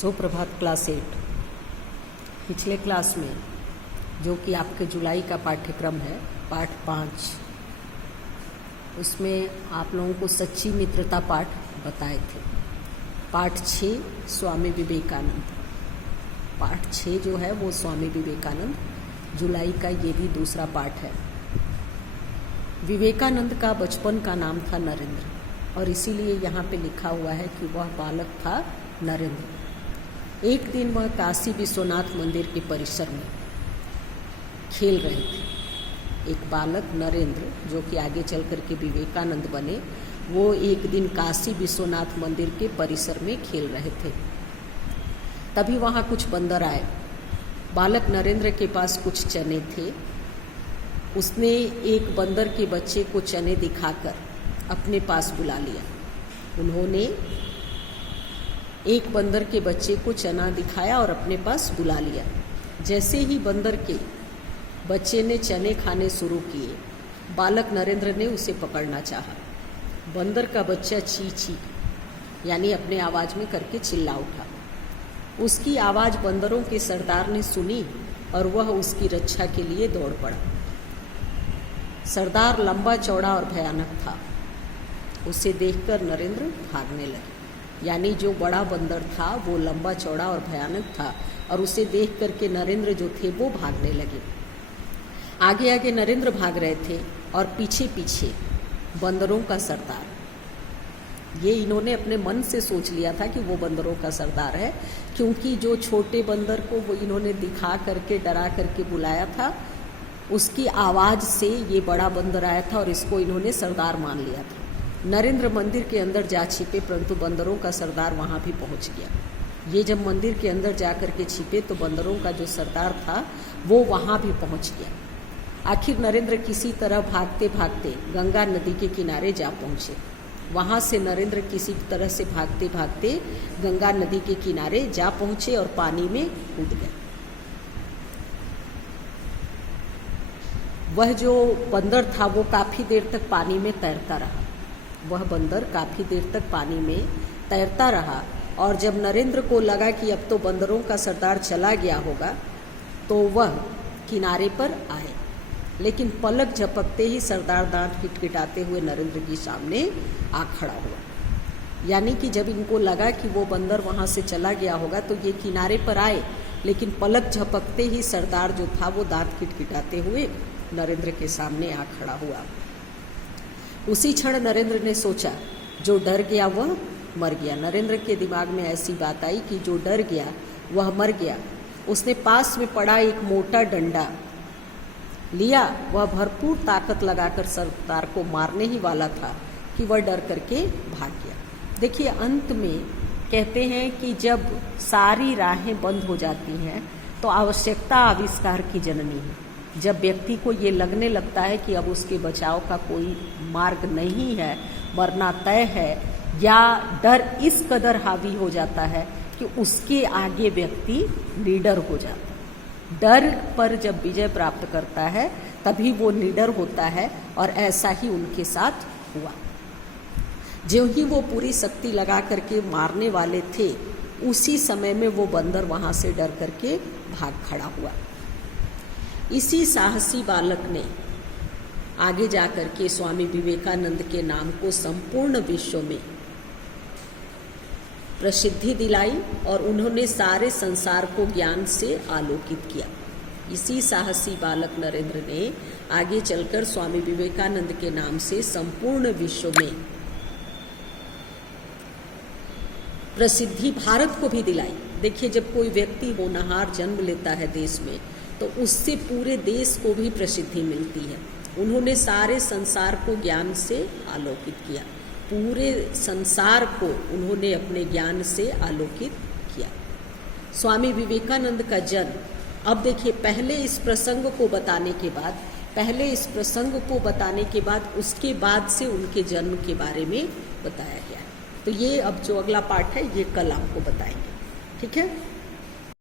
सुप्रभात क्लास 8। पिछले क्लास में जो कि आपके जुलाई का पाठ्यक्रम है पाठ 5, उसमें आप लोगों को सच्ची मित्रता पाठ बताए थे। पाठ 6 स्वामी विवेकानंद, पाठ 6 जो है वो स्वामी विवेकानंद जुलाई का ये भी दूसरा पाठ है। विवेकानंद का बचपन का नाम था नरेंद्र और इसीलिए यहाँ पे लिखा हुआ है कि वह बालक था नरेंद्र। एक दिन वह काशी विश्वनाथ मंदिर के परिसर में खेल रहे थे। एक बालक नरेंद्र जो कि आगे चल कर के विवेकानंद बने, वो एक दिन काशी विश्वनाथ मंदिर के परिसर में खेल रहे थे। तभी वहाँ कुछ बंदर आए। बालक नरेंद्र के पास कुछ चने थे। उसने एक बंदर के बच्चे को चने दिखाकर अपने पास बुला लिया। उन्होंने एक बंदर के बच्चे को चना दिखाया और अपने पास बुला लिया। जैसे ही बंदर के बच्चे ने चने खाने शुरू किए, बालक नरेंद्र ने उसे पकड़ना चाहा। बंदर का बच्चा ची ची यानी अपने आवाज़ में करके चिल्ला उठा। उसकी आवाज़ बंदरों के सरदार ने सुनी और वह उसकी रक्षा के लिए दौड़ पड़ा। सरदार लंबा चौड़ा और भयानक था। उसे देखकर नरेंद्र भागने लगे। यानी जो बड़ा बंदर था वो लंबा चौड़ा और भयानक था और उसे देख करके नरेंद्र जो थे वो भागने लगे। आगे आगे नरेंद्र भाग रहे थे और पीछे पीछे बंदरों का सरदार। ये इन्होंने अपने मन से सोच लिया था कि वो बंदरों का सरदार है, क्योंकि जो छोटे बंदर को वो इन्होंने दिखा करके डरा करके बुलाया था, उसकी आवाज़ से ये बड़ा बंदर आया था और इसको इन्होंने सरदार मान लिया था। नरेंद्र मंदिर के अंदर जा छिपे, परंतु बंदरों का सरदार वहाँ भी पहुँच गया। ये जब मंदिर के अंदर जा कर के छिपे तो बंदरों का जो सरदार था वो वहाँ भी पहुँच गया। आखिर नरेंद्र किसी तरह भागते भागते गंगा नदी के किनारे जा पहुँचे। वहाँ से नरेंद्र किसी तरह से भागते भागते गंगा नदी के किनारे जा पहुँचे और पानी में कूद गए। वह जो बंदर था वो काफ़ी देर तक पानी में तैरता रहा। वह बंदर काफ़ी देर तक पानी में तैरता रहा और जब नरेंद्र को लगा कि अब तो बंदरों का सरदार चला गया होगा तो वह किनारे पर आए। लेकिन पलक झपकते ही सरदार दांत खिटखिटाते हुए नरेंद्र के सामने आ खड़ा हुआ। यानी कि जब इनको लगा कि वो बंदर वहाँ से चला गया होगा तो ये किनारे पर आए, लेकिन पलक झपकते ही सरदार जो था वो दांत खिटखिटाते हुए नरेंद्र के सामने आ खड़ा हुआ। उसी क्षण नरेंद्र ने सोचा, जो डर गया वह मर गया। नरेंद्र के दिमाग में ऐसी बात आई कि जो डर गया वह मर गया। उसने पास में पड़ा एक मोटा डंडा लिया। वह भरपूर ताकत लगाकर सरदार को मारने ही वाला था कि वह डर करके भाग गया। देखिए, अंत में कहते हैं कि जब सारी राहें बंद हो जाती हैं तो आवश्यकता आविष्कार की जननी है। जब व्यक्ति को ये लगने लगता है कि अब उसके बचाव का कोई मार्ग नहीं है, मरना तय है, या डर इस कदर हावी हो जाता है कि उसके आगे व्यक्ति निडर हो जाता है। डर पर जब विजय प्राप्त करता है तभी वो निडर होता है और ऐसा ही उनके साथ हुआ। जो ही वो पूरी शक्ति लगा करके मारने वाले थे, उसी समय में वो बंदर वहाँ से डर करके भाग खड़ा हुआ। इसी साहसी बालक ने आगे जाकर के स्वामी विवेकानंद के नाम को संपूर्ण विश्व में प्रसिद्धि दिलाई और उन्होंने सारे संसार को ज्ञान से आलोकित किया। इसी साहसी बालक नरेंद्र ने आगे चलकर स्वामी विवेकानंद के नाम से संपूर्ण विश्व में प्रसिद्धि भारत को भी दिलाई। देखिए, जब कोई व्यक्ति होनहार जन्म लेता है देश में तो उससे पूरे देश को भी प्रसिद्धि मिलती है। उन्होंने सारे संसार को ज्ञान से आलोकित किया। पूरे संसार को उन्होंने अपने ज्ञान से आलोकित किया। स्वामी विवेकानंद का जन्म, अब देखिए, पहले इस प्रसंग को बताने के बाद उसके बाद से उनके जन्म के बारे में बताया गया है। तो ये अब जो अगला पाठ है ये कल आपको बताएंगे। ठीक है।